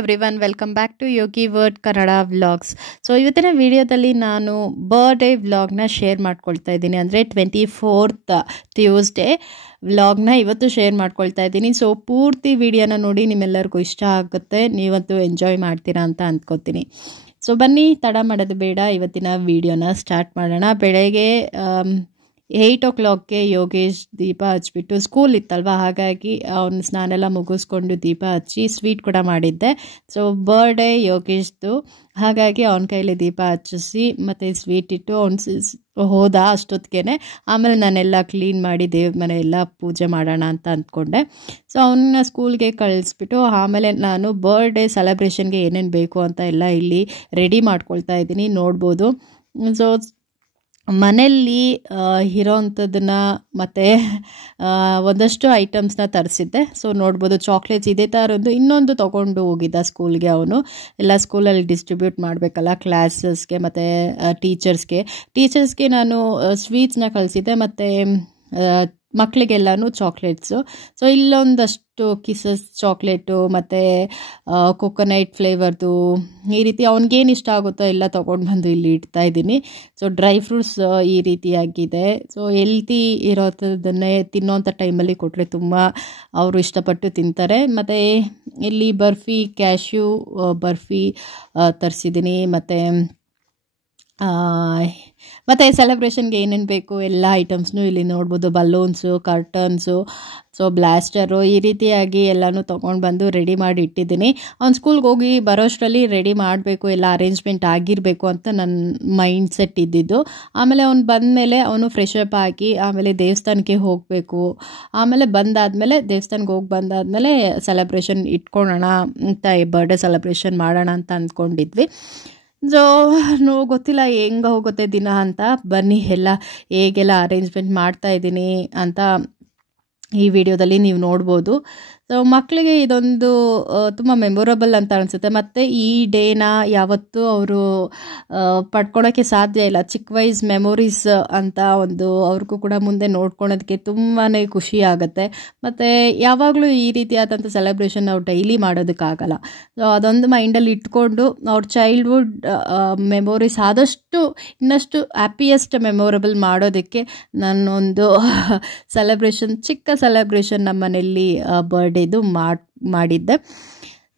Everyone, welcome back to Yogi word Kannada vlogs. So ಇವತ್ತಿನ ವಿಡಿಯೋದಲ್ಲಿ ನಾನು ಬರ್ಡೇ ವ್ಲಾಗ್ನ ಶೇರ್ ಮಾಡ್ಕೊಳ್ತಾ ಇದ್ದೀನಿ. ಅಂದರೆ 24th ಟ್ಯೂಸ್ಡೇ ವ್ಲಾಗ್ನ ಇವತ್ತು ಶೇರ್ ಮಾಡ್ಕೊಳ್ತಾ ಇದ್ದೀನಿ. ಸೊ ಪೂರ್ತಿ ವಿಡಿಯೋನ ನೋಡಿ ನಿಮ್ಮೆಲ್ಲರಿಗೂ ಇಷ್ಟ ಆಗುತ್ತೆ, ನೀವಂತೂ ಎಂಜಾಯ್ ಮಾಡ್ತೀರಾ ಅಂತ ಅಂದ್ಕೋತೀನಿ. ಸೊ ಬನ್ನಿ, ತಡ ಮಾಡೋದು ಬೇಡ, ಇವತ್ತಿನ ವಿಡಿಯೋನ ಸ್ಟಾರ್ಟ್ ಮಾಡೋಣ. ಬೆಳಗ್ಗೆ 8 o'clockಗೆ ಯೋಗೇಶ್ ದೀಪ ಹಚ್ಬಿಟ್ಟು, ಸ್ಕೂಲ್ ಇತ್ತಲ್ವ, ಹಾಗಾಗಿ ಅವ್ನು ಸ್ನಾನ ಎಲ್ಲ ಮುಗಿಸ್ಕೊಂಡು ದೀಪ ಹಚ್ಚಿ ಸ್ವೀಟ್ ಕೂಡ ಮಾಡಿದ್ದೆ. ಸೊ ಬರ್ಡೇ ಯೋಗೇಶ್ದು, ಹಾಗಾಗಿ ಅವನ ಕೈಲಿ ದೀಪ ಹಚ್ಚಿಸಿ ಮತ್ತು ಸ್ವೀಟ್ ಇಟ್ಟು ಅವ್ನು ಹೋದ ಅಷ್ಟೊತ್ತಿಗೆ. ಆಮೇಲೆ ನಾನೆಲ್ಲ ಕ್ಲೀನ್ ಮಾಡಿ ದೇವ್ರ ಮನೆ ಎಲ್ಲ ಪೂಜೆ ಮಾಡೋಣ ಅಂತ ಅಂದ್ಕೊಂಡೆ. ಸೊ ಅವನ್ನ ಸ್ಕೂಲ್ಗೆ ಕಳಿಸ್ಬಿಟ್ಟು ಆಮೇಲೆ ನಾನು ಬರ್ಡೇ ಸೆಲೆಬ್ರೇಷನ್ಗೆ ಏನೇನು ಬೇಕು ಅಂತ ಎಲ್ಲ ಇಲ್ಲಿ ರೆಡಿ ಮಾಡ್ಕೊಳ್ತಾ ಇದ್ದೀನಿ, ನೋಡ್ಬೋದು. ಸೊ ಮನೆಯಲ್ಲಿ ಇರೋವಂಥದ್ದನ್ನು ಮತ್ತು ಒಂದಷ್ಟು ಐಟಮ್ಸ್ನ ತರಿಸಿದ್ದೆ. ಸೊ ನೋಡ್ಬೋದು, ಚಾಕ್ಲೇಟ್ಸ್ ಇದೇ ಥರದ್ದು ಇನ್ನೊಂದು ತೊಗೊಂಡು ಹೋಗಿದ್ದ ಸ್ಕೂಲ್ಗೆ. ಅವನು ಎಲ್ಲ ಸ್ಕೂಲಲ್ಲಿ ಡಿಸ್ಟ್ರಿಬ್ಯೂಟ್ ಮಾಡಬೇಕಲ್ಲ ಕ್ಲಾಸಸ್ಗೆ ಮತ್ತು ಟೀಚರ್ಸ್ಗೆ ನಾನು ಸ್ವೀಟ್ಸ್ನ ಕಳಿಸಿದ್ದೆ ಮತ್ತು ಮಕ್ಕಳಿಗೆಲ್ಲನೂ ಚಾಕ್ಲೇಟ್ಸು. ಸೊ ಇಲ್ಲೊಂದಷ್ಟು ಕಿಸಸ್ ಚಾಕ್ಲೇಟು ಮತ್ತು ಕೊಕೊನಟ್ ಫ್ಲೇವರ್ದು, ಈ ರೀತಿ ಅವ್ನಿಗೇನು ಇಷ್ಟ ಆಗುತ್ತೋ ಎಲ್ಲ ತೊಗೊಂಡು ಬಂದು ಇಲ್ಲಿ ಇಡ್ತಾ ಇದ್ದೀನಿ. ಸೊ ಡ್ರೈ ಫ್ರೂಟ್ಸ್ ಈ ರೀತಿಯಾಗಿದೆ. ಸೊ ಹೆಲ್ತಿ ಇರೋದನ್ನೇ ತಿನ್ನೋಂಥ ಟೈಮಲ್ಲಿ ಕೊಟ್ಟರೆ ತುಂಬ ಅವರು ಇಷ್ಟಪಟ್ಟು ತಿಂತಾರೆ. ಮತ್ತು ಇಲ್ಲಿ ಬರ್ಫಿ, ಕ್ಯಾಶ್ಯೂ ಬರ್ಫಿ ತರಿಸಿದ್ದೀನಿ. ಮತ್ತು ಸೆಲೆಬ್ರೇಷನ್ಗೆ ಏನೇನು ಬೇಕು ಎಲ್ಲ ಐಟಮ್ಸ್ನು ಇಲ್ಲಿ ನೋಡ್ಬೋದು. ಬಲೂನ್ಸು, ಕರ್ಟನ್ಸು, ಸೊ ಬ್ಲಾಸ್ಟರು, ಈ ರೀತಿಯಾಗಿ ಎಲ್ಲನೂ ತೊಗೊಂಡು ಬಂದು ರೆಡಿ ಮಾಡಿ ಇಟ್ಟಿದ್ದೀನಿ. ಅವ್ನು ಸ್ಕೂಲ್ಗೆ ಹೋಗಿ ಬರೋಷ್ಟರಲ್ಲಿ ರೆಡಿ ಮಾಡಬೇಕು, ಎಲ್ಲ ಅರೇಂಜ್ಮೆಂಟ್ ಆಗಿರಬೇಕು ಅಂತ ನನ್ನ ಮೈಂಡ್ ಸೆಟ್ ಇದ್ದಿದ್ದು. ಆಮೇಲೆ ಅವ್ನು ಬಂದಮೇಲೆ ಅವನು ಫ್ರೆಶ್ ಅಪ್ ಆಗಿ ಆಮೇಲೆ ದೇವಸ್ಥಾನಕ್ಕೆ ಹೋಗಬೇಕು. ಆಮೇಲೆ ದೇವಸ್ಥಾನಕ್ಕೆ ಹೋಗಿ ಬಂದಾದಮೇಲೆ ಸೆಲೆಬ್ರೇಷನ್ ಇಟ್ಕೊಳ್ಳೋಣ ಅಂತ, ಬರ್ಡೇ ಸೆಲೆಬ್ರೇಷನ್ ಮಾಡೋಣ ಅಂತ ಅಂದ್ಕೊಂಡಿದ್ವಿ. ಸೊ ಗೊತ್ತಿಲ್ಲ ಹೆಂಗೆ ಹೋಗುತ್ತೆ ದಿನ ಅಂತ. ಬನ್ನಿ, ಎಲ್ಲ ಹೇಗೆಲ್ಲ ಅರೇಂಜ್ಮೆಂಟ್ ಮಾಡ್ತಾ ಇದ್ದೀನಿ ಅಂತ ಈ ವಿಡಿಯೋದಲ್ಲಿ ನೀವು ನೋಡ್ಬೋದು. ಸೊ ಮಕ್ಕಳಿಗೆ ಇದೊಂದು ತುಂಬ ಮೆಮೊರಬಲ್ ಅಂತ ಅನಿಸುತ್ತೆ. ಮತ್ತು ಈ ಡೇನ ಯಾವತ್ತೂ ಅವರು ಪಡ್ಕೊಳೋಕ್ಕೆ ಸಾಧ್ಯ ಇಲ್ಲ. ಚಿಕ್ಕ ವಯಸ್ಸು ಮೆಮೊರೀಸ್ ಅಂತ ಒಂದು ಅವ್ರಿಗೂ ಕೂಡ ಮುಂದೆ ನೋಡ್ಕೊಳೋದಕ್ಕೆ ತುಂಬಾ ಖುಷಿ ಆಗುತ್ತೆ. ಮತ್ತು ಯಾವಾಗಲೂ ಈ ರೀತಿಯಾದಂಥ ಸೆಲೆಬ್ರೇಷನ್ ನಾವು ಡೈಲಿ ಮಾಡೋದಕ್ಕಾಗಲ್ಲ. ಸೊ ಅದೊಂದು ಮೈಂಡಲ್ಲಿ ಇಟ್ಕೊಂಡು ಅವ್ರ ಚೈಲ್ಡ್ಹುಡ್ ಮೆಮೊರೀಸ್ ಆದಷ್ಟು ಇನ್ನಷ್ಟು ಹ್ಯಾಪಿಯೆಸ್ಟ್ ಮೆಮೊರಬಲ್ ಮಾಡೋದಕ್ಕೆ ನಾನೊಂದು ಚಿಕ್ಕ ಸೆಲೆಬ್ರೇಷನ್ ನಮ್ಮ ಮನೆಯಲ್ಲಿ ಬರ್ಡೇದು ಮಾಡಿದ್ದೆ.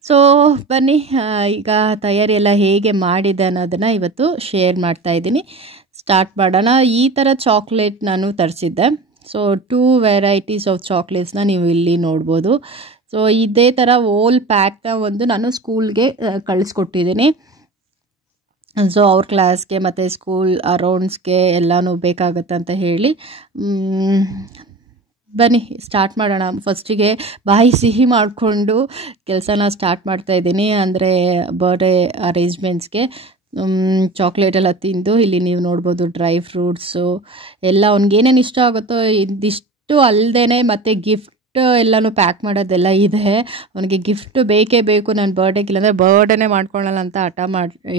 ಸೊ ಬನ್ನಿ, ಈಗ ತಯಾರಿ ಎಲ್ಲ ಹೇಗೆ ಮಾಡಿದೆ ಅನ್ನೋದನ್ನು ಇವತ್ತು ಶೇರ್ ಮಾಡ್ತಾ ಇದ್ದೀನಿ. ಸ್ಟಾರ್ಟ್ ಮಾಡೋಣ. ಈ ಥರ ಚಾಕ್ಲೇಟ್ ನಾನು ತರಿಸಿದ್ದೆ. ಸೊ 2 ವೆರೈಟೀಸ್ ಆಫ್ ಚಾಕ್ಲೇಟ್ಸ್ನ ನೀವು ಇಲ್ಲಿ ನೋಡ್ಬೋದು. ಸೊ ಇದೇ ಥರ ಓಲ್ ಪ್ಯಾಕ್ನ ಒಂದು ನಾನು ಸ್ಕೂಲ್ಗೆ ಕಳಿಸ್ಕೊಟ್ಟಿದ್ದೀನಿ. ಸೊ ಅವ್ರ ಕ್ಲಾಸ್ಗೆ ಮತ್ತು ಸ್ಕೂಲ್ ಅರೌಂಡ್ಸ್ಗೆ ಎಲ್ಲನೂ ಬೇಕಾಗುತ್ತೆ ಅಂತ ಹೇಳಿ. ಬನ್ನಿ ಸ್ಟಾರ್ಟ್ ಮಾಡೋಣ. ಫಸ್ಟಿಗೆ ಬಾಯಿ ಸಿಹಿ ಮಾಡಿಕೊಂಡು ಕೆಲಸನ ಸ್ಟಾರ್ಟ್ ಮಾಡ್ತಾಯಿದ್ದೀನಿ. ಅಂದರೆ ಬರ್ಡೇ ಅರೇಂಜ್ಮೆಂಟ್ಸ್ಗೆ ಚಾಕ್ಲೇಟ್ ಎಲ್ಲ ತಿಂದು ಇಲ್ಲಿ ನೀವು ನೋಡ್ಬೋದು ಡ್ರೈ ಫ್ರೂಟ್ಸು ಎಲ್ಲ ಅವ್ನಿಗೇನೇನು ಇಷ್ಟ ಆಗುತ್ತೋ ಇದಿಷ್ಟು ಅಲ್ಲದೇ ಮತ್ತು ಗಿಫ್ಟ್ ಎಲ್ಲನೂ ಪ್ಯಾಕ್ ಮಾಡೋದೆಲ್ಲ ಇದೆ. ಅವನಿಗೆ ಗಿಫ್ಟ್ ಬೇಕೇ ಬೇಕು ನನ್ನ ಬರ್ಡೇಗೆ, ಇಲ್ಲಾಂದರೆ ಬರ್ಡೇನೇ ಮಾಡ್ಕೊಳ್ಳಲ್ಲ ಅಂತ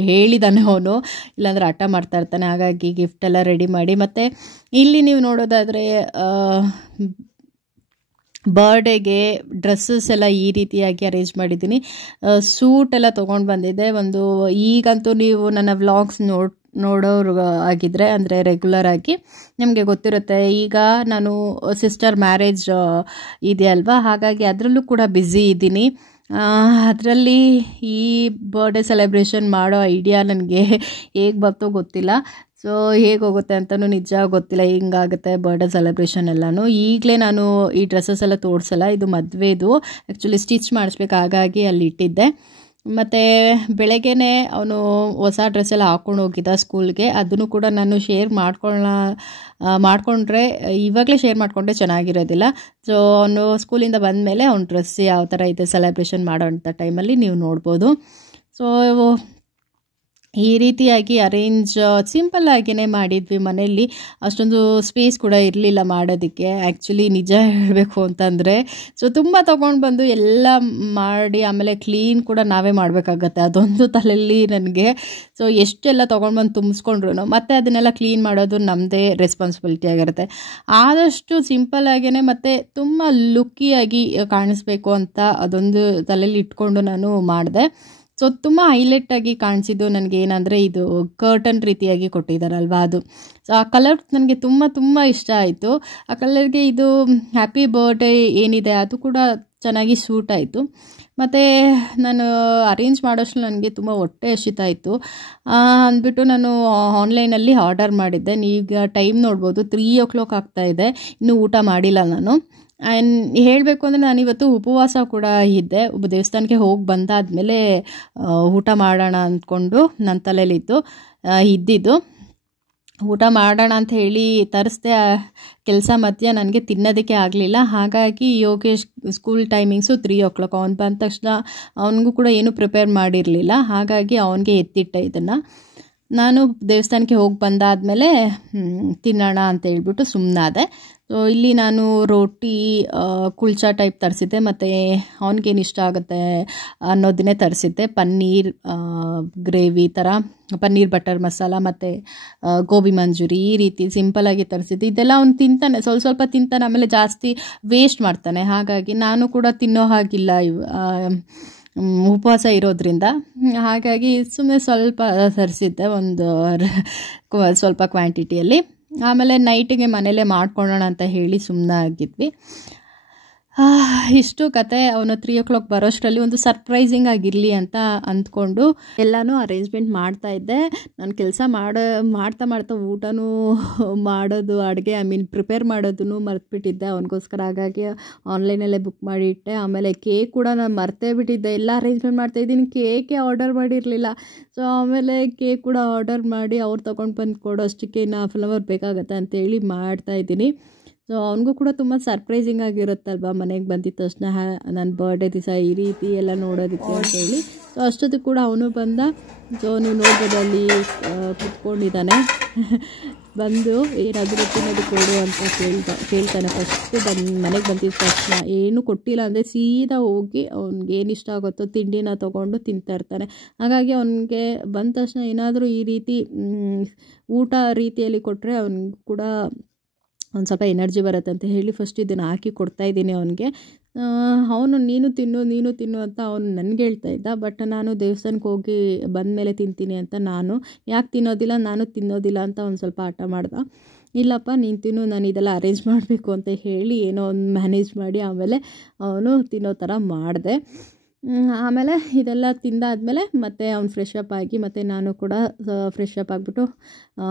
ಹೇಳಿದ್ದಾನೆ ಅವನು, ಇಲ್ಲಾಂದರೆ ಹಠ ಮಾಡ್ತಾ ಇರ್ತಾನೆ. ಹಾಗಾಗಿ ಗಿಫ್ಟ್ ಎಲ್ಲ ರೆಡಿ ಮಾಡಿ, ಮತ್ತು ಇಲ್ಲಿ ನೀವು ನೋಡೋದಾದರೆ ಬರ್ಡೇಗೆ ಡ್ರೆಸ್ಸಸ್ ಎಲ್ಲ ಈ ರೀತಿಯಾಗಿ ಅರೇಂಜ್ ಮಾಡಿದ್ದೀನಿ. ಸೂಟ್ ಎಲ್ಲ ತೊಗೊಂಡು ಬಂದಿದ್ದೆ. ಈಗಂತೂ ನೀವು ನನ್ನ ವ್ಲಾಗ್ಸ್ ನೋಡೋರು ಆಗಿದ್ದರೆ, ಅಂದರೆ ರೆಗ್ಯುಲರ್ ಆಗಿ ನಿಮಗೆ ಗೊತ್ತಿರುತ್ತೆ, ಈಗ ನಾನು ಸಿಸ್ಟರ್ ಮ್ಯಾರೇಜ್ ಇದೆಯಲ್ವಾ, ಹಾಗಾಗಿ ಅದರಲ್ಲೂ ಕೂಡ ಬ್ಯುಸಿ ಇದ್ದೀನಿ. ಅದರಲ್ಲಿ ಈ ಬರ್ಡೇ ಸೆಲೆಬ್ರೇಷನ್ ಮಾಡೋ ಐಡಿಯಾ ನನಗೆ ಹೇಗೆ ಬರ್ತೋ ಗೊತ್ತಿಲ್ಲ. ಸೊ ಹೇಗೆ ಹೋಗುತ್ತೆ ಅಂತಲೂ ನಿಜ ಗೊತ್ತಿಲ್ಲ, ಹಿಂಗಾಗುತ್ತೆ ಬರ್ಡೇ ಸೆಲೆಬ್ರೇಷನ್ ಎಲ್ಲನೂ. ಈಗಲೇ ನಾನು ಈ ಡ್ರೆಸ್ಸಸ್ ಎಲ್ಲ ತೋರಿಸಲ್ಲ, ಇದು ಮದುವೆದು ಆ್ಯಕ್ಚುಲಿ ಸ್ಟಿಚ್ ಮಾಡಿಸ್ಬೇಕು, ಹಾಗಾಗಿ ಅಲ್ಲಿ ಇಟ್ಟಿದ್ದೆ. ಮತ್ತು ಬೆಳಗ್ಗೆನೇ ಅವನು ಹೊಸ ಡ್ರೆಸ್ ಎಲ್ಲ ಹಾಕ್ಕೊಂಡು ಹೋಗಿದ್ದ ಸ್ಕೂಲ್ಗೆ. ಅದನ್ನು ಕೂಡ ನಾನು ಶೇರ್ ಮಾಡಿಕೊಂಡ್ರೆ ಇವಾಗಲೇ ಶೇರ್ ಮಾಡಿಕೊಂಡ್ರೆ ಚೆನ್ನಾಗಿರೋದಿಲ್ಲ. ಸೊ ಅವನು ಸ್ಕೂಲಿಂದ ಬಂದಮೇಲೆ ಅವ್ನ ಡ್ರೆಸ್ ಯಾವ ಥರ ಇದೆ ಸೆಲೆಬ್ರೇಷನ್ ಮಾಡೋಂಥ ಟೈಮಲ್ಲಿ ನೀವು ನೋಡ್ಬೋದು. ಸೊ ಈ ರೀತಿಯಾಗಿ ಅರೇಂಜ್ ಸಿಂಪಲ್ ಆಗಿಯೇ ಮಾಡಿದ್ವಿ ಮನೆಯಲ್ಲಿ. ಅಷ್ಟೊಂದು ಸ್ಪೇಸ್ ಕೂಡ ಇರಲಿಲ್ಲ ಮಾಡೋದಕ್ಕೆ ಆ್ಯಕ್ಚುಲಿ, ನಿಜ ಹೇಳಬೇಕು ಅಂತಂದರೆ. ಸೊ ತುಂಬ ತೊಗೊಂಡು ಬಂದು ಎಲ್ಲ ಮಾಡಿ ಆಮೇಲೆ ಕ್ಲೀನ್ ಕೂಡ ನಾವೇ ಮಾಡಬೇಕಾಗತ್ತೆ, ಅದೊಂದು ತಲೆಯಲ್ಲಿ ನನಗೆ. ಸೊ ಎಷ್ಟೆಲ್ಲ ತೊಗೊಂಡು ಬಂದು ತುಂಬಿಸ್ಕೊಂಡ್ರು ಮತ್ತು ಅದನ್ನೆಲ್ಲ ಕ್ಲೀನ್ ಮಾಡೋದು ನಮ್ಮದೇ ರೆಸ್ಪಾನ್ಸಿಬಿಲಿಟಿ ಆಗಿರುತ್ತೆ. ಆದಷ್ಟು ಸಿಂಪಲ್ ಆಗಿಯೇ ಮತ್ತು ತುಂಬ ಲುಕ್ಕಿಯಾಗಿ ಕಾಣಿಸ್ಬೇಕು ಅಂತ ಅದೊಂದು ತಲೆಯಲ್ಲಿ ಇಟ್ಕೊಂಡು ನಾನು ಮಾಡಿದೆ. ಸೊ ತುಂಬ ಹೈಲೈಟಾಗಿ ಕಾಣಿಸಿದ್ದು ನನಗೆ ಏನಂದರೆ, ಇದು ಕರ್ಟನ್ ರೀತಿಯಾಗಿ ಕೊಟ್ಟಿದ್ದಾರಲ್ವ ಅದು. ಸೊ ಆ ಕಲರ್ ನನಗೆ ತುಂಬ ತುಂಬ ಇಷ್ಟ ಆಯಿತು. ಆ ಕಲರ್ಗೆ ಇದು ಹ್ಯಾಪಿ ಬರ್ಡೇ ಏನಿದೆ ಅದು ಕೂಡ ಚೆನ್ನಾಗಿ ಸೂಟ್ ಆಯಿತು. ಮತ್ತು ನಾನು ಅರೇಂಜ್ ಮಾಡೋಷ್ಟು ನನಗೆ ತುಂಬ ಹೊಟ್ಟೆ ಹಸಿತಾಯಿತ್ತು ಅಂದ್ಬಿಟ್ಟು ನಾನು ಆನ್ಲೈನಲ್ಲಿ ಆರ್ಡರ್ ಮಾಡಿದ್ದೆ. ಈಗ ಟೈಮ್ ನೋಡ್ಬೋದು 3 o'clock ಆಗ್ತಾಯಿದೆ, ಇನ್ನೂ ಊಟ ಮಾಡಿಲ್ಲ ನಾನು. ಆ್ಯಂಡ್ ಹೇಳಬೇಕು ಅಂದರೆ ನಾನಿವತ್ತು ಉಪವಾಸ ಕೂಡ ಇದ್ದೆ. ದೇವಸ್ಥಾನಕ್ಕೆ ಹೋಗಿ ಬಂದಾದಮೇಲೆ ಊಟ ಮಾಡೋಣ ಅಂದ್ಕೊಂಡು ನನ್ನ ತಲೆಯಲ್ಲಿತ್ತು ಇದ್ದಿದ್ದು. ಊಟ ಮಾಡೋಣ ಅಂತ ಹೇಳಿ ತರಿಸ್ದೆ, ಕೆಲಸ ಮಧ್ಯ ನನಗೆ ತಿನ್ನೋದಕ್ಕೆ ಆಗಲಿಲ್ಲ. ಹಾಗಾಗಿ ಯೋಗೇಶ್ ಸ್ಕೂಲ್ ಟೈಮಿಂಗ್ಸು 3 o'clock. ಅವ್ನು ಬಂದ ತಕ್ಷಣ ಅವನಿಗೂ ಕೂಡ ಏನೂ ಪ್ರಿಪೇರ್ ಮಾಡಿರಲಿಲ್ಲ, ಹಾಗಾಗಿ ಅವನಿಗೆ ಎತ್ತಿಟ್ಟೆ ಇದನ್ನು. ನಾನು ದೇವಸ್ಥಾನಕ್ಕೆ ಹೋಗಿ ಬಂದಾದಮೇಲೆ ತಿನ್ನೋಣ ಅಂತ ಹೇಳ್ಬಿಟ್ಟು ಸುಮ್ಮನಾದೆ. ಸೊ ಇಲ್ಲಿ ನಾನು ರೋಟಿ ಕುಲ್ಚಾ ಟೈಪ್ ತರಿಸಿದ್ದೆ, ಮತ್ತು ಅವನಿಗೇನು ಇಷ್ಟ ಆಗುತ್ತೆ ಅನ್ನೋದನ್ನೇ ತರಿಸಿದ್ದೆ. ಪನ್ನೀರ್ ಗ್ರೇವಿ ಥರ, ಪನ್ನೀರ್ ಬಟರ್ ಮಸಾಲ ಮತ್ತು ಗೋಬಿ ಮಂಚೂರಿ ಈ ರೀತಿ ಸಿಂಪಲಾಗಿ ತರಿಸಿದ್ದೆ. ಇದೆಲ್ಲ ಅವ್ನು ತಿಂತಾನೆ, ಸ್ವಲ್ಪ ತಿಂತಾನೆ, ಆಮೇಲೆ ಜಾಸ್ತಿ ವೇಸ್ಟ್ ಮಾಡ್ತಾನೆ. ಹಾಗಾಗಿ ನಾನು ಕೂಡ ತಿನ್ನೋ ಹಾಗಿಲ್ಲ ಉಪವಾಸ ಇರೋದ್ರಿಂದ. ಹಾಗಾಗಿ ಸುಮ್ಮನೆ ಸ್ವಲ್ಪ ತರಿಸಿದ್ದೆ, ಒಂದು ಸ್ವಲ್ಪ ಕ್ವಾಂಟಿಟಿಯಲ್ಲಿ. ಆಮೇಲೆ ನೈಟಿಗೆ ಮನೇಲೇ ಮಾಡ್ಕೊಳ್ಳೋಣ ಅಂತ ಹೇಳಿ ಸುಮ್ಮನೆ ಆಗಿದ್ವಿ. ಇಷ್ಟು ಕತೆ. ಅವನು 3 o'clock ಬರೋಷ್ಟರಲ್ಲಿ ಒಂದು ಸರ್ಪ್ರೈಸಿಂಗ್ ಆಗಿರಲಿ ಅಂತ ಅಂದ್ಕೊಂಡು ಎಲ್ಲನೂ ಅರೇಂಜ್ಮೆಂಟ್ ಮಾಡ್ತಾಯಿದ್ದೆ. ನಾನು ಕೆಲಸ ಮಾಡ್ತಾ ಊಟನೂ ಮಾಡೋದು, ಅಡುಗೆ ಪ್ರಿಪೇರ್ ಮಾಡೋದನ್ನು ಮರೆತುಬಿಟ್ಟಿದ್ದೆ ಅವನಿಗೋಸ್ಕರ. ಹಾಗಾಗಿ ಆನ್ಲೈನಲ್ಲೇ ಬುಕ್ ಮಾಡಿ ಇಟ್ಟೆ. ಆಮೇಲೆ ಕೇಕ್ ಕೂಡ ನಾನು ಮರ್ತೇ ಬಿಟ್ಟಿದ್ದೆ, ಎಲ್ಲ ಅರೇಂಜ್ಮೆಂಟ್ ಮಾಡ್ತಾಯಿದ್ದೀನಿ, ಕೇಕೆ ಆರ್ಡರ್ ಮಾಡಿರಲಿಲ್ಲ. ಸೊ ಆಮೇಲೆ ಕೇಕ್ ಕೂಡ ಆರ್ಡರ್ ಮಾಡಿ ಅವ್ರು ತೊಗೊಂಡು ಬಂದು ಕೊಡೋಷ್ಟಕ್ಕೆ ಇನ್ನು 1 hour ಬೇಕಾಗತ್ತೆ ಅಂತೇಳಿ ಮಾಡ್ತಾಯಿದ್ದೀನಿ. ಸೊ ಅವನಿಗೂ ಕೂಡ ತುಂಬ ಸರ್ಪ್ರೈಸಿಂಗ್ ಆಗಿರುತ್ತಲ್ವ ಮನೆಗೆ ಬಂದಿದ್ದ ತಕ್ಷಣ ನನ್ನ ಬರ್ಡೇ ದಿವಸ ಈ ರೀತಿ ಎಲ್ಲ ನೋಡೋದಕ್ಕೆ ಅಂತೇಳಿ. ಸೊ ಅಷ್ಟೊತ್ತಿಗೆ ಕೂಡ ಅವನು ಬಂದ. ಸೊ ನೀವು ನೋಡ್ಬೋದು ಅಲ್ಲಿ ಕುತ್ಕೊಂಡಿದ್ದಾನೆ. ಬಂದು ಏನಾದರೂ ತಿನ್ನೋದು ಕೊಡು ಅಂತ ಕೇಳ್ತಾನೆ. ಫಸ್ಟು ಮನೆಗೆ ಬಂದಿದ್ದ ತಕ್ಷಣ ಏನೂ ಕೊಟ್ಟಿಲ್ಲ ಅಂದರೆ ಸೀದಾ ಹೋಗಿ ಅವ್ನಿಗೆ ಏನು ಇಷ್ಟ ಆಗುತ್ತೋ ತಿಂಡಿನ ತೊಗೊಂಡು ತಿಂತಾಯಿರ್ತಾನೆ. ಹಾಗಾಗಿ ಅವನಿಗೆ ಬಂದ ತಕ್ಷಣ ಏನಾದರೂ ಈ ರೀತಿ ಊಟ ರೀತಿಯಲ್ಲಿ ಕೊಟ್ಟರೆ ಅವ್ನಿಗೆ ಕೂಡ ಒಂದು ಸ್ವಲ್ಪ ಎನರ್ಜಿ ಬರುತ್ತೆ ಅಂತ ಹೇಳಿ ಫಸ್ಟ್ ಇದನ್ನು ಹಾಕಿ ಕೊಡ್ತಾಯಿದ್ದೀನಿ ಅವನಿಗೆ. ಅವನು ನೀನು ತಿನ್ನು ಅಂತ ಅವನು ನನಗೆ ಹೇಳ್ತಾ ಇದ್ದ. ಬಟ್ ನಾನು ದೇವಸ್ಥಾನಕ್ಕೆ ಹೋಗಿ ಬಂದಮೇಲೆ ತಿಂತೀನಿ ಅಂತ, ನಾನು ತಿನ್ನೋದಿಲ್ಲ ಅಂತ ಒಂದು ಸ್ವಲ್ಪ ಆಟ ಮಾಡ್ದೆ. ಇಲ್ಲಪ್ಪ ನೀನು ತಿನ್ನು, ನಾನು ಇದೆಲ್ಲ ಅರೇಂಜ್ ಮಾಡಬೇಕು ಅಂತ ಹೇಳಿ ಏನೋ ಒಂದು ಮ್ಯಾನೇಜ್ ಮಾಡಿ ಆಮೇಲೆ ಅವನು ತಿನ್ನೋ ಥರ ಮಾಡಿದೆ. ಆಮೇಲೆ ಇದೆಲ್ಲ ತಿಂದಾದಮೇಲೆ ಮತ್ತೆ ಅವ್ನು ಫ್ರೆಶ್ ಅಪ್ ಆಗಿ ಮತ್ತು ನಾನು ಕೂಡ ಫ್ರೆಶ್ ಅಪ್ ಆಗಿಬಿಟ್ಟು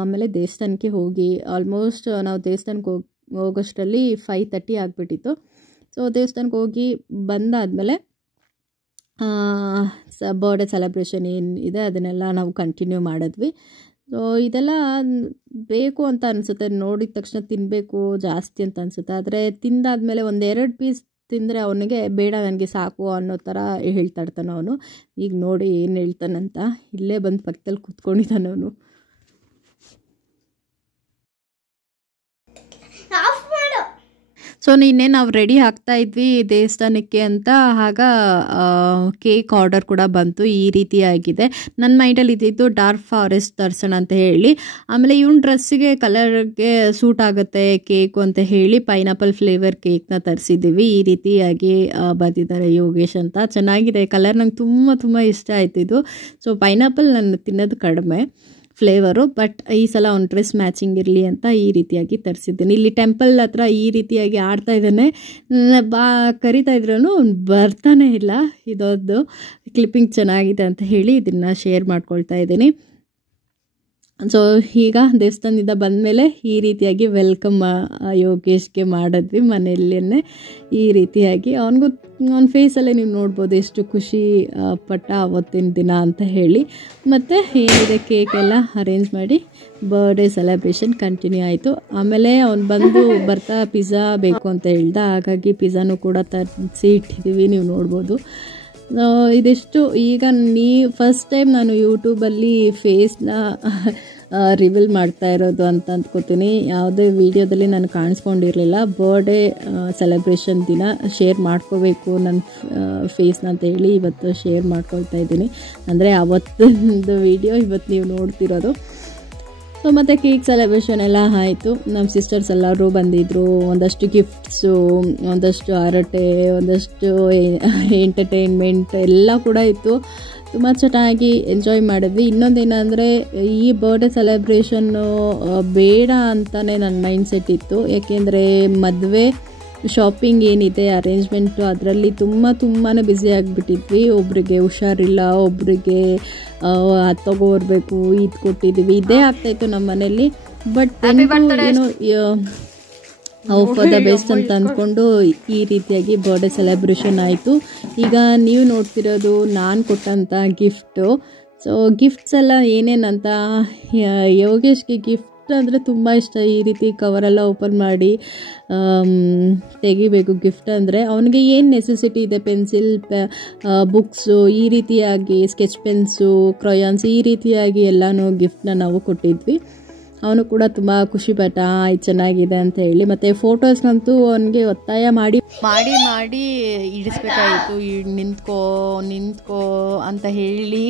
ಆಮೇಲೆ ದೇವಸ್ಥಾನಕ್ಕೆ ಹೋಗಿ ಆಲ್ಮೋಸ್ಟ್ ನಾವು ದೇವಸ್ಥಾನಕ್ಕೆ ಹೋಗೋಷ್ಟರಲ್ಲಿ 5:30 ಆಗಿಬಿಟ್ಟಿತ್ತು. ಸೊ ದೇವಸ್ಥಾನಕ್ಕೆ ಹೋಗಿ ಬಂದಾದಮೇಲೆ ಬರ್ಡೇ ಸೆಲೆಬ್ರೇಷನ್ ಏನಿದೆ ಅದನ್ನೆಲ್ಲ ನಾವು ಕಂಟಿನ್ಯೂ ಮಾಡಿದ್ವಿ. ಸೊ ಇದೆಲ್ಲ ಬೇಕು ಅಂತ ಅನಿಸುತ್ತೆ, ನೋಡಿದ ತಕ್ಷಣ ತಿನ್ನಬೇಕು ಜಾಸ್ತಿ ಅಂತ ಅನಿಸುತ್ತೆ. ಆದರೆ ತಿಂದಾದಮೇಲೆ 1-2 ಪೀಸ್ ತಿಂದರೆ ಅವನಿಗೆ ಬೇಡ ನನಗೆ ಸಾಕು ಅನ್ನೋ ಥರ ಹೇಳ್ತಾ ಇರ್ತಾನೆ ಅವನು. ಈಗ ನೋಡಿ ಏನು ಹೇಳ್ತಾನಂತ, ಇಲ್ಲೇ ಬಂದು ಪಕ್ಕದಲ್ಲಿ ಕೂತ್ಕೊಂಡಿದ್ದಾನೆ ಅವನು. ಸೊ ನಿನ್ನೆ ನಾವು ರೆಡಿ ಆಗ್ತಾಯಿದ್ವಿ ದೇವಸ್ಥಾನಕ್ಕೆ ಅಂತ, ಆಗ ಕೇಕ್ ಆರ್ಡರ್ ಕೂಡ ಬಂತು. ಈ ರೀತಿಯಾಗಿದೆ. ನನ್ನ ಮೈಂಡಲ್ಲಿ ಇದ್ದಿದ್ದು ಡಾರ್ಕ್ ಫಾರೆಸ್ಟ್ ತರಿಸೋಣ ಅಂತ ಹೇಳಿ, ಆಮೇಲೆ ಇವನ ಡ್ರೆಸ್ಸಿಗೆ ಕಲರ್ಗೆ ಸೂಟ್ ಆಗುತ್ತೆ ಕೇಕು ಅಂತ ಹೇಳಿ ಪೈನಾಪಲ್ ಫ್ಲೇವರ್ ಕೇಕ್ನ ತರಿಸಿದ್ದೀವಿ. ಈ ರೀತಿಯಾಗಿ ಬಂದಿದ್ದಾರೆ ಯೋಗೇಶ್ ಅಂತ. ಚೆನ್ನಾಗಿದೆ ಕಲರ್, ನಂಗೆ ತುಂಬ ಇಷ್ಟ ಆಯ್ತು ಇದು. ಸೊ ಪೈನಾಪಲ್ ನಾನು ತಿನ್ನೋದು ಕಡಿಮೆ ಫ್ಲೇವರು, ಬಟ್ ಈ ಸಲ ಅವ್ನ ಡ್ರೆಸ್ ಮ್ಯಾಚಿಂಗ್ ಇರಲಿ ಅಂತ ಈ ರೀತಿಯಾಗಿ ತರಿಸಿದ್ದೀನಿ. ಇಲ್ಲಿ ಟೆಂಪಲ್ ಹತ್ರ ಈ ರೀತಿಯಾಗಿ ಆಡ್ತಾ ಇದ್ದಾನೆ, ಕರಿತಾ ಇದ್ರೂ ಬರ್ತಾನೆ ಇಲ್ಲ. ಇದೊಂದು ಕ್ಲಿಪ್ಪಿಂಗ್ ಚೆನ್ನಾಗಿದೆ ಅಂತ ಹೇಳಿ ಇದನ್ನು ಶೇರ್ ಮಾಡ್ಕೊಳ್ತಾ ಇದ್ದೀನಿ. ಸೊ ಈಗ ದೇವಸ್ಥಾನದಿಂದ ಬಂದಮೇಲೆ ಈ ರೀತಿಯಾಗಿ ವೆಲ್ಕಮ್ ಯೋಗೇಶ್ಗೆ ಮಾಡಿದ್ವಿ ಮನೆಯಲ್ಲೇ. ಈ ರೀತಿಯಾಗಿ ಅವನ ಫೇಸಲ್ಲೇ ನೀವು ನೋಡ್ಬೋದು ಎಷ್ಟು ಖುಷಿ ಪಟ್ಟ ಅವತ್ತಿನ ದಿನ ಅಂತ ಹೇಳಿ. ಮತ್ತು ಏನಿದೆ ಕೇಕೆಲ್ಲ ಅರೇಂಜ್ ಮಾಡಿ ಬರ್ಡೇ ಸೆಲೆಬ್ರೇಷನ್ ಕಂಟಿನ್ಯೂ ಆಯಿತು. ಆಮೇಲೆ ಅವ್ನು ಬಂದು ಬರ್ತಾ ಪಿಜ್ಜಾ ಬೇಕು ಅಂತ ಹೇಳ್ದ, ಹಾಗಾಗಿ ಪಿಜ್ಜಾನು ಕೂಡ ತರಿಸಿ ಇಟ್ಟಿದ್ದೀವಿ, ನೀವು ನೋಡ್ಬೋದು. ಇದಿಷ್ಟು. ಈಗ ಫಸ್ಟ್ ಟೈಮ್ ನಾನು ಯೂಟ್ಯೂಬಲ್ಲಿ ಫೇಸ್ನ ರಿವೀಲ್ ಮಾಡ್ತಾ ಇರೋದು ಅಂತ ಅಂದ್ಕೋತೀನಿ. ಯಾವುದೇ ವಿಡಿಯೋದಲ್ಲಿ ನಾನು ಕಾಣಿಸ್ಕೊಂಡಿರಲಿಲ್ಲ. ಬರ್ಡೇ ಸೆಲೆಬ್ರೇಷನ್ ದಿನ ಶೇರ್ ಮಾಡ್ಕೋಬೇಕು ನನ್ನ ಫೇಸ್ನ ಅಂತ ಹೇಳಿ ಇವತ್ತು ಶೇರ್ ಮಾಡ್ಕೊಳ್ತಾ ಇದ್ದೀನಿ. ಅಂದರೆ ಅವತ್ತೊಂದು ವಿಡಿಯೋ ಇವತ್ತು ನೀವು ನೋಡ್ತಿರೋದು. ಸೊ ಮತ್ತು ಕೇಕ್ ಸೆಲೆಬ್ರೇಷನ್ ಎಲ್ಲ ಆಯಿತು. ನಮ್ಮ ಸಿಸ್ಟರ್ಸ್ ಎಲ್ಲರೂ ಬಂದಿದ್ದರು. ಒಂದಷ್ಟು ಗಿಫ್ಟ್ಸು, ಒಂದಷ್ಟು ಹರಟೆ, ಒಂದಷ್ಟು ಎಂಟರ್ಟೈನ್ಮೆಂಟ್ ಎಲ್ಲ ಕೂಡ ಇತ್ತು. ತುಂಬ ಚೆನ್ನಾಗಿ ಎಂಜಾಯ್ ಮಾಡಿದ್ವಿ. ಇನ್ನೊಂದೇನೆಂದರೆ ಈ ಬರ್ಡೇ ಸೆಲೆಬ್ರೇಷನ್ನು ಬೇಡ ಅಂತಲೇ ನನ್ನ ಮೈಂಡ್ ಸೆಟ್ ಇತ್ತು. ಯಾಕೆಂದರೆ ಮದುವೆ ಶಾಪಿಂಗ್ ಏನಿದೆ ಅರೇಂಜ್ಮೆಂಟು ಅದರಲ್ಲಿ ತುಂಬಾ ಬ್ಯುಸಿ ಆಗಿಬಿಟ್ಟಿದ್ವಿ. ಒಬ್ರಿಗೆ ಹುಷಾರಿಲ್ಲ, ಒಬ್ರಿಗೆ ಅದು ತಗೋಬರ್ಬೇಕು, ಇದು ಕೊಟ್ಟಿದ್ದೀವಿ, ಇದೇ ಆಗ್ತಾಯಿತ್ತು ನಮ್ಮ ಮನೇಲಿ. ಬಟ್ ಏನೋ ಫಾರ್ ದ ಬೆಸ್ಟ್ ಅಂತ ಅಂದ್ಕೊಂಡು ಈ ರೀತಿಯಾಗಿ ಬರ್ಡೇ ಸೆಲೆಬ್ರೇಷನ್ ಆಯಿತು. ಈಗ ನೀವು ನೋಡ್ತಿರೋದು ನಾನು ಕೊಟ್ಟಂಥ ಗಿಫ್ಟು. ಸೊ ಗಿಫ್ಟ್ಸ್ ಎಲ್ಲ ಏನೇನಂತ, ಯೋಗೇಶ್ಗೆ ಗಿಫ್ಟ್ ಅಂದರೆ ತುಂಬ ಇಷ್ಟ. ಈ ರೀತಿ ಕವರೆಲ್ಲ ಓಪನ್ ಮಾಡಿ ತೆಗಿಬೇಕು ಗಿಫ್ಟ್ ಅಂದರೆ. ಅವನಿಗೆ ಏನು ನೆಸೆಸಿಟಿ ಇದೆ, ಪೆನ್ಸಿಲ್, ಬುಕ್ಸು, ಈ ರೀತಿಯಾಗಿ ಸ್ಕೆಚ್ ಪೆನ್ಸು, ಕ್ರಯಾನ್ಸ್, ಈ ರೀತಿಯಾಗಿ ಎಲ್ಲನೂ ಗಿಫ್ಟನ್ನ ನಾವು ಕೊಟ್ಟಿದ್ವಿ. ಅವನು ಕೂಡ ತುಂಬ ಖುಷಿಪಟ್ಟ, ಇದು ಚೆನ್ನಾಗಿದೆ ಅಂತ ಹೇಳಿ. ಮತ್ತು ಫೋಟೋಸ್ನಂತೂ ಅವನಿಗೆ ಒತ್ತಾಯ ಮಾಡಿ ಇಡಿಸ್ಬೇಕಾಯಿತು. ನಿಂತ್ಕೋ ಅಂತ ಹೇಳಿ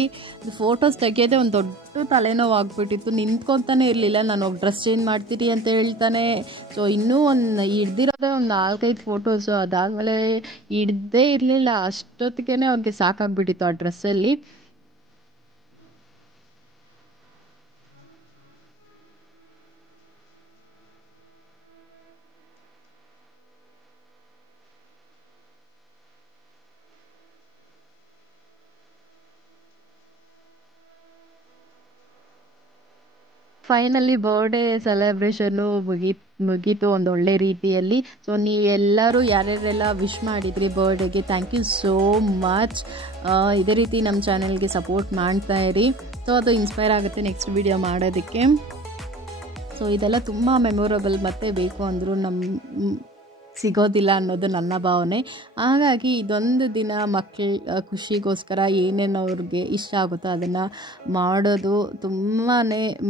ಫೋಟೋಸ್ ತೆಗೆಯೋದೇ ಒಂದು ದೊಡ್ಡ ತಲೆನೋವು ಆಗ್ಬಿಟ್ಟಿತ್ತು. ನಿಂತ್ಕೊತಾನೆ ಇರಲಿಲ್ಲ. ನಾನು ಹೋಗಿ ಡ್ರೆಸ್ ಚೇಂಜ್ ಮಾಡ್ತೀರಿ ಅಂತ ಹೇಳ್ತಾನೆ. ಸೊ ಇನ್ನೂ ಹಿಡ್ದಿರೋದೇ ಒಂದು 4-5 ಫೋಟೋಸು. ಅದಾದಮೇಲೆ ಹಿಡ್ದೇ ಇರಲಿಲ್ಲ. ಅಷ್ಟೊತ್ತಿಗೆ ಅವ್ನಿಗೆ ಸಾಕಾಗ್ಬಿಟ್ಟಿತ್ತು ಆ ಡ್ರೆಸ್ಸಲ್ಲಿ. ಫೈನಲಿ ಬರ್ಡೇ ಸೆಲೆಬ್ರೇಷನ್ನು ಮುಗೀತು ಒಂದೊಳ್ಳೆ ರೀತಿಯಲ್ಲಿ. ಸೊ ನೀವೆಲ್ಲರೂ ಯಾರ್ಯಾರೆಲ್ಲ ವಿಶ್ ಮಾಡಿದ್ರಿ ಬರ್ಡೇಗೆ, ಥ್ಯಾಂಕ್ ಯು ಸೋ ಮಚ್. ಇದೇ ರೀತಿ ನಮ್ಮ ಚಾನೆಲ್ಗೆ ಸಪೋರ್ಟ್ ಮಾಡ್ತಾ ಇರಿ. ಸೊ ಅದು ಇನ್ಸ್ಪೈರ್ ಆಗುತ್ತೆ ನೆಕ್ಸ್ಟ್ ವಿಡಿಯೋ ಮಾಡೋದಕ್ಕೆ. ಸೊ ಇದೆಲ್ಲ ತುಂಬ ಮೆಮೊರಬಲ್, ಮತ್ತೆ ಬೇಕು ಅಂದರೂ ಸಿಗೋದಿಲ್ಲ ಅನ್ನೋದು ನನ್ನ ಭಾವನೆ. ಹಾಗಾಗಿ ಇದೊಂದು ದಿನ ಮಕ್ಕಳ ಖುಷಿಗೋಸ್ಕರ ಏನೇನು ಅವ್ರಿಗೆ ಇಷ್ಟ ಆಗುತ್ತೋ ಅದನ್ನು ಮಾಡೋದು ತುಂಬಾ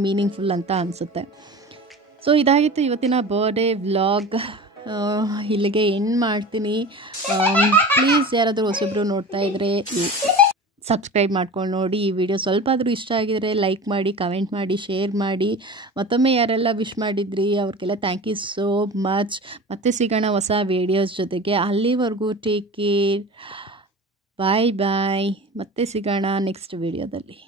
ಮೀನಿಂಗ್ಫುಲ್ ಅಂತ ಅನಿಸುತ್ತೆ. ಸೊ ಇದಾಗಿತ್ತು ಇವತ್ತಿನ ಬರ್ಡೇ ವ್ಲಾಗ್. ಇಲ್ಲಿಗೆ ಎಂಡ್ ಮಾಡ್ತೀನಿ. ಪ್ಲೀಸ್ ಯಾರಾದರೂ ಹೊಸಬ್ರು ನೋಡ್ತಾ ಇದ್ದರೆ ಸಬ್ಸ್ಕ್ರೈಬ್ ಮಾಡ್ಕೊಂಡು ನೋಡಿ. ಈ ವಿಡಿಯೋ ಸ್ವಲ್ಪ ಆದರೂ ಇಷ್ಟ ಆಗಿದರೆ ಲೈಕ್ ಮಾಡಿ, ಕಮೆಂಟ್ ಮಾಡಿ, ಶೇರ್ ಮಾಡಿ. ಮತ್ತೊಮ್ಮೆ ಯಾರೆಲ್ಲ ವಿಶ್ ಮಾಡಿದ್ರಿ ಅವ್ರಿಗೆಲ್ಲ ಥ್ಯಾಂಕ್ ಯು ಸೋ ಮಚ್. ಮತ್ತೆ ಸಿಗೋಣ ಹೊಸ ವಿಡಿಯೋಸ್ ಜೊತೆಗೆ. ಅಲ್ಲಿವರೆಗೂ ಟೇಕ್ ಕೇರ್, ಬಾಯ್ ಬಾಯ್. ಮತ್ತೆ ಸಿಗೋಣ ನೆಕ್ಸ್ಟ್ ವಿಡಿಯೋದಲ್ಲಿ.